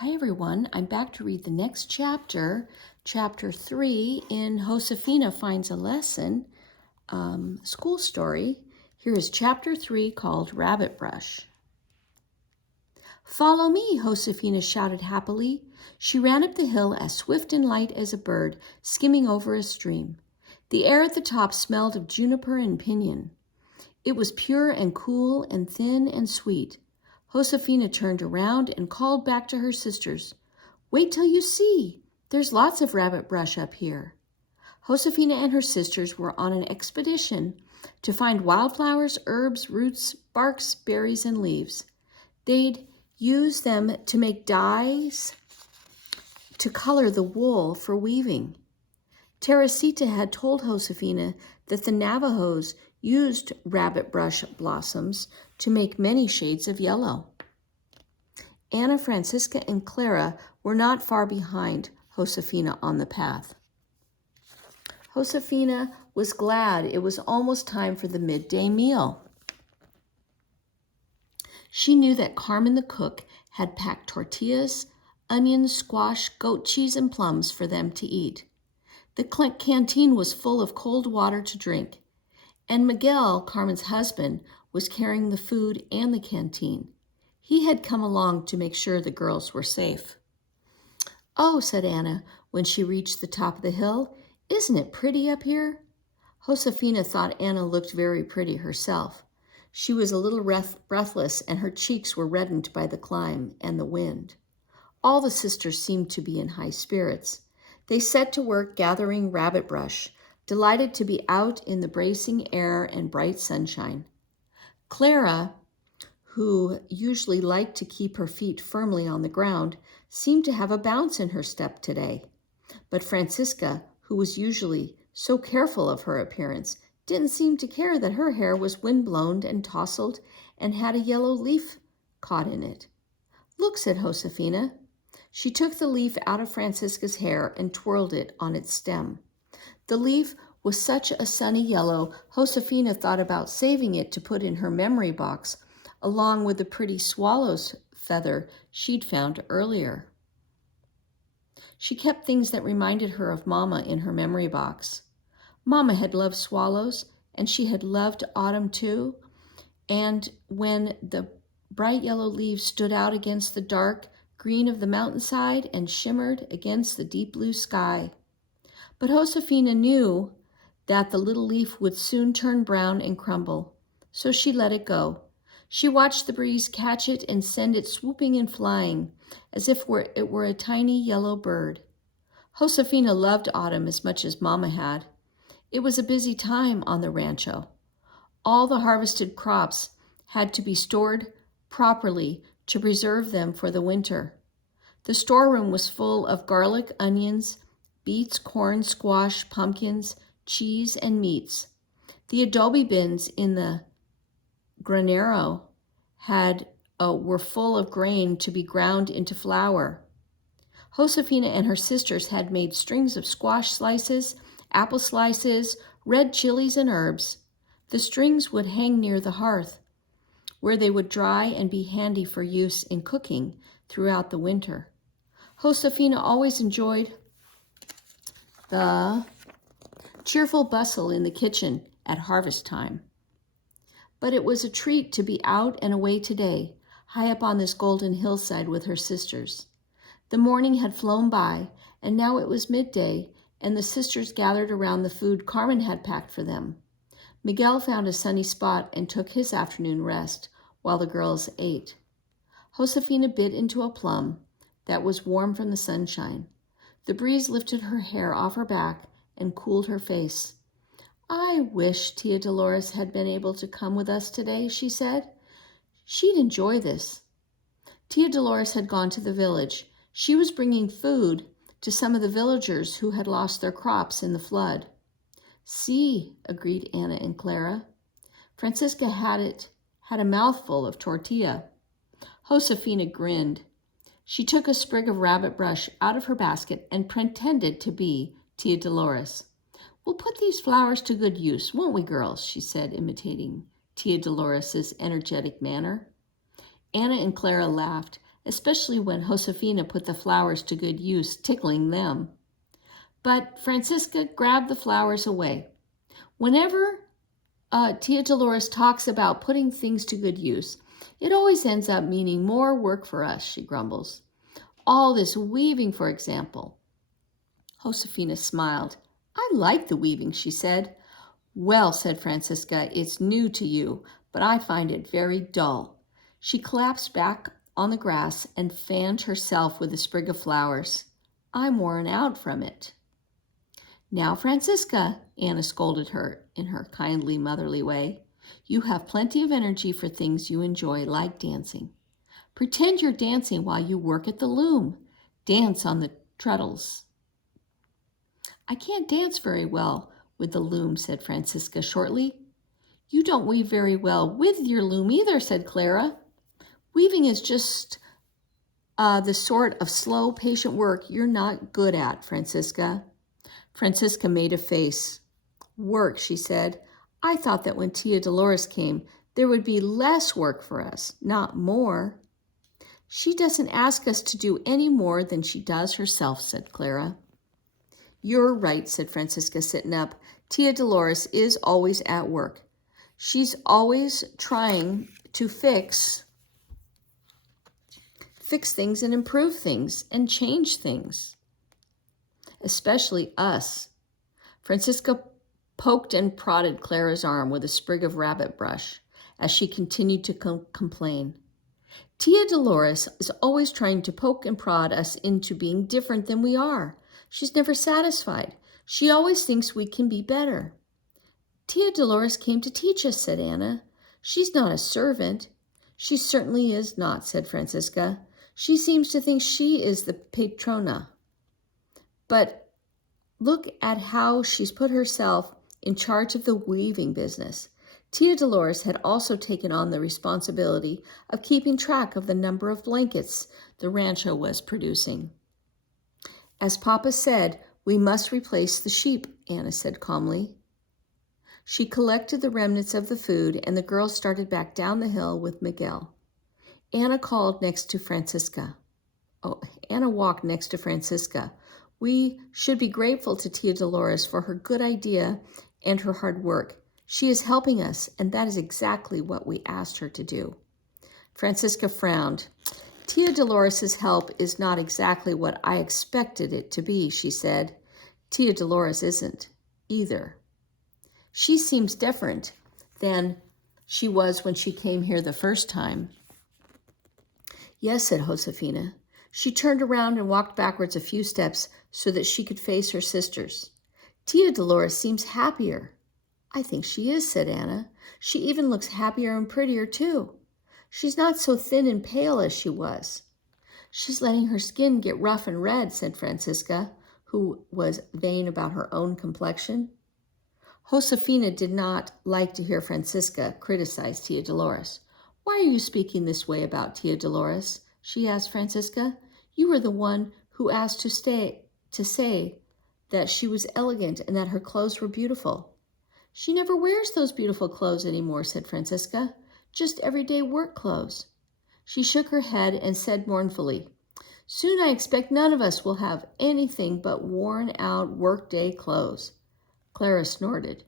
Hi everyone, I'm back to read the next chapter, chapter 3 in Josefina Finds a Lesson, school story. Here is chapter 3 called Rabbit Brush. Follow me, Josefina shouted happily. She ran up the hill as swift and light as a bird skimming over a stream. The air at the top smelled of juniper and pinyon. It was pure and cool and thin and sweet. Josefina turned around and called back to her sisters. Wait till you see. There's lots of rabbit brush up here. Josefina and her sisters were on an expedition to find wildflowers, herbs, roots, barks, berries, and leaves. They'd use them to make dyes to color the wool for weaving. Teresita had told Josefina that the Navajos used rabbit brush blossoms to make many shades of yellow. Anna, Francisca, and Clara were not far behind Josefina on the path. Josefina was glad it was almost time for the midday meal. She knew that Carmen the cook had packed tortillas, onions, squash, goat cheese, and plums for them to eat. The canteen was full of cold water to drink, and Miguel, Carmen's husband, was carrying the food and the canteen. He had come along to make sure the girls were safe. Oh, said Anna when she reached the top of the hill, isn't it pretty up here? Josefina thought Anna looked very pretty herself. She was a little breathless, and her cheeks were reddened by the climb and the wind. All the sisters seemed to be in high spirits. They set to work gathering rabbit brush, delighted to be out in the bracing air and bright sunshine. Clara, who usually liked to keep her feet firmly on the ground, seemed to have a bounce in her step today. But Francisca, who was usually so careful of her appearance, didn't seem to care that her hair was windblown and tousled and had a yellow leaf caught in it. Look, said Josefina. She took the leaf out of Francisca's hair and twirled it on its stem. The leaf was such a sunny yellow, Josefina thought about saving it to put in her memory box, along with the pretty swallow's feather she'd found earlier. She kept things that reminded her of Mama in her memory box. Mama had loved swallows, and she had loved autumn too, and when the bright yellow leaves stood out against the dark green of the mountainside and shimmered against the deep blue sky. But Josefina knew that the little leaf would soon turn brown and crumble, so she let it go. She watched the breeze catch it and send it swooping and flying, as if it were a tiny yellow bird. Josefina loved autumn as much as Mama had. It was a busy time on the rancho. All the harvested crops had to be stored properly to preserve them for the winter. The storeroom was full of garlic, onions, beets, corn, squash, pumpkins, cheese, and meats. The adobe bins in the granero were full of grain to be ground into flour. Josefina and her sisters had made strings of squash slices, apple slices, red chilies, and herbs. The strings would hang near the hearth, where they would dry and be handy for use in cooking throughout the winter. Josefina always enjoyed the cheerful bustle in the kitchen at harvest time. But it was a treat to be out and away today, high up on this golden hillside with her sisters. The morning had flown by, and now it was midday, and the sisters gathered around the food Carmen had packed for them. Miguel found a sunny spot and took his afternoon rest while the girls ate. Josefina bit into a plum that was warm from the sunshine. The breeze lifted her hair off her back and cooled her face. I wish Tia Dolores had been able to come with us today, she said. She'd enjoy this. Tia Dolores had gone to the village. She was bringing food to some of the villagers who had lost their crops in the flood. See, agreed Anna and Clara. Francisca had a mouthful of tortilla. Josefina grinned. She took a sprig of rabbit brush out of her basket and pretended to be Tia Dolores. We'll put these flowers to good use, won't we, girls? She said, imitating Tia Dolores' energetic manner. Anna and Clara laughed especially when Josefina put the flowers to good use, tickling them. But Francisca grabbed the flowers away. Whenever Tia Dolores talks about putting things to good use, it always ends up meaning more work for us, she grumbles. All this weaving, for example. Josefina smiled. I like the weaving, she said. Well, said Francisca, it's new to you, but I find it very dull. She collapsed back on the grass and fanned herself with a sprig of flowers. I'm worn out from it. Now, Francisca, Anna scolded her in her kindly, motherly way, you have plenty of energy for things you enjoy, like dancing. Pretend you're dancing while you work at the loom. Dance on the treadles. I can't dance very well with the loom, said Francisca shortly. You don't weave very well with your loom either, said Clara. Weaving is just the sort of slow, patient work you're not good at, Francisca. Francisca made a face. Work, she said. I thought that when Tia Dolores came, there would be less work for us, not more. She doesn't ask us to do any more than she does herself, said Clara. You're right, said Francisca, sitting up. Tia Dolores is always at work. She's always trying to fix things and improve things and change things, especially us. Francisca poked and prodded Clara's arm with a sprig of rabbit brush as she continued to complain. Tia Dolores is always trying to poke and prod us into being different than we are. She's never satisfied. She always thinks we can be better. Tia Dolores came to teach us, said Anna. She's not a servant. She certainly is not, said Francisca. She seems to think she is the patrona. But look at how she's put herself in charge of the weaving business. Tia Dolores had also taken on the responsibility of keeping track of the number of blankets the rancho was producing. As Papa said, we must replace the sheep, Anna said calmly. She collected the remnants of the food, and the girls started back down the hill with Miguel. Anna walked next to Francisca. We should be grateful to Tia Dolores for her good idea and her hard work. She is helping us, and that is exactly what we asked her to do. Francisca frowned. Tia Dolores' help is not exactly what I expected it to be, she said. Tia Dolores isn't either. She seems different than she was when she came here the first time. Yes, said Josefina. She turned around and walked backwards a few steps so that she could face her sisters. Tia Dolores seems happier. I think she is, said Anna. She even looks happier and prettier, too. She's not so thin and pale as she was. She's letting her skin get rough and red, said Francisca, who was vain about her own complexion. Josefina did not like to hear Francisca criticize Tia Dolores. Why are you speaking this way about Tia Dolores? She asked Francisca. You were the one who asked to say that she was elegant and that her clothes were beautiful. She never wears those beautiful clothes anymore, said Francisca. Just everyday work clothes. She shook her head and said mournfully, Soon I expect none of us will have anything but worn-out workday clothes. Clara snorted.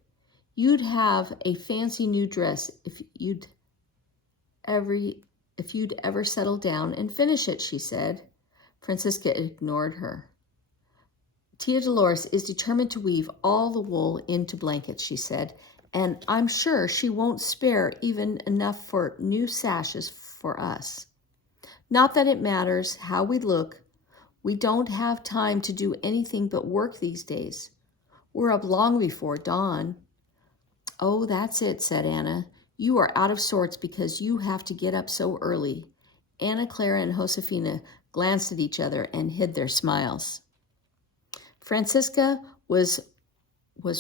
You'd have a fancy new dress if you'd ever settle down and finish it, she said. Francisca ignored her. Tia Dolores is determined to weave all the wool into blankets, she said, and I'm sure she won't spare even enough for new sashes for us. Not that it matters how we look. We don't have time to do anything but work these days. We're up long before dawn. Oh, that's it, said Anna. You are out of sorts because you have to get up so early. Anna, Clara, and Josefina glanced at each other and hid their smiles. Francisca was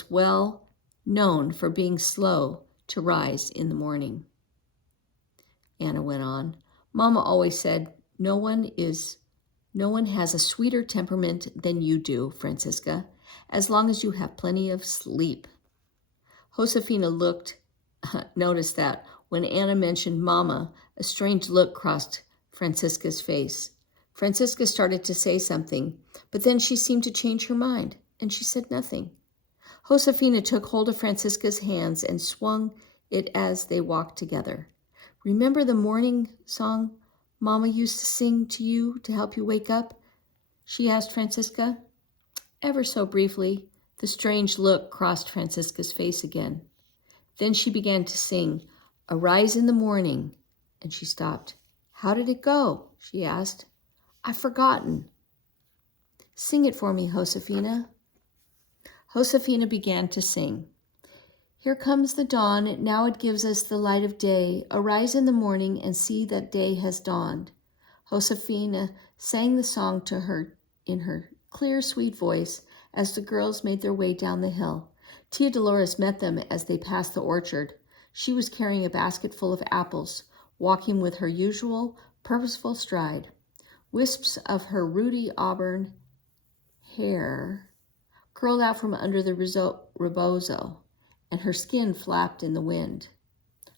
well known for being slow to rise in the morning. Anna went on. Mama always said, no one has a sweeter temperament than you do, Francisca, as long as you have plenty of sleep. Josefina noticed that when Anna mentioned Mama, a strange look crossed Francisca's face. Francisca started to say something, but then she seemed to change her mind, and she said nothing. Josefina took hold of Francisca's hands and swung it as they walked together. Remember the morning song Mama used to sing to you to help you wake up? She asked Francisca. Ever so briefly, the strange look crossed Francisca's face again. Then she began to sing, Arise in the Morning, and she stopped. How did it go? She asked. I've forgotten. Sing it for me, Josefina. Josefina began to sing. Here comes the dawn, now it gives us the light of day. Arise in the morning and see that day has dawned. Josefina sang the song to her in her clear, sweet voice as the girls made their way down the hill. Tia Dolores met them as they passed the orchard. She was carrying a basket full of apples, walking with her usual purposeful stride. Wisps of her ruddy auburn hair curled out from under the rebozo, and her skin flapped in the wind.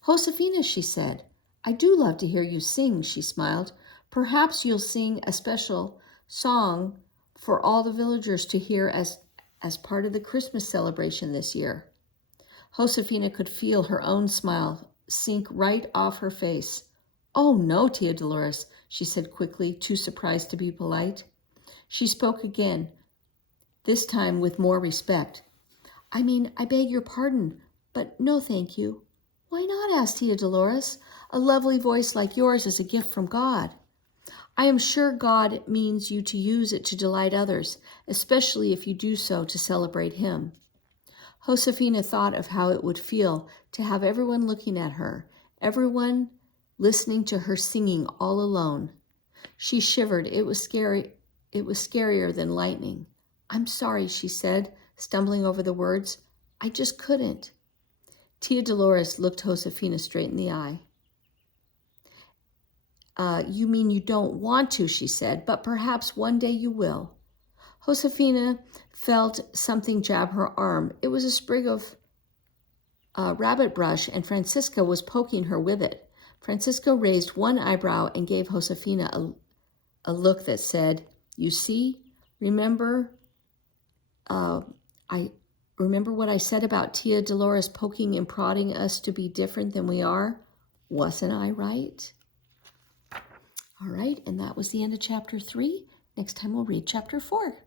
Josefina, she said, I do love to hear you sing, she smiled. Perhaps you'll sing a special song for all the villagers to hear as part of the Christmas celebration this year. Josefina could feel her own smile sink right off her face. Oh, no, Tia Dolores, she said quickly, too surprised to be polite. She spoke again, this time with more respect. I beg your pardon, but no thank you. Why not? Asked Tia Dolores. A lovely voice like yours is a gift from God. I am sure God means you to use it to delight others, especially if you do so to celebrate Him. Josefina thought of how it would feel to have everyone looking at her, everyone listening to her singing all alone. She shivered. It was scary. It was scarier than lightning. I'm sorry, she said, stumbling over the words. I just couldn't. Tia Dolores looked Josefina straight in the eye. You mean you don't want to, she said, but perhaps one day you will. Josefina felt something jab her arm. It was a sprig of rabbit brush, and Francisca was poking her with it. Francisca raised one eyebrow and gave Josefina a look that said, You see, remember what I said about Tia Dolores poking and prodding us to be different than we are? Wasn't I right? All right, and that was the end of chapter 3. Next time we'll read chapter 4.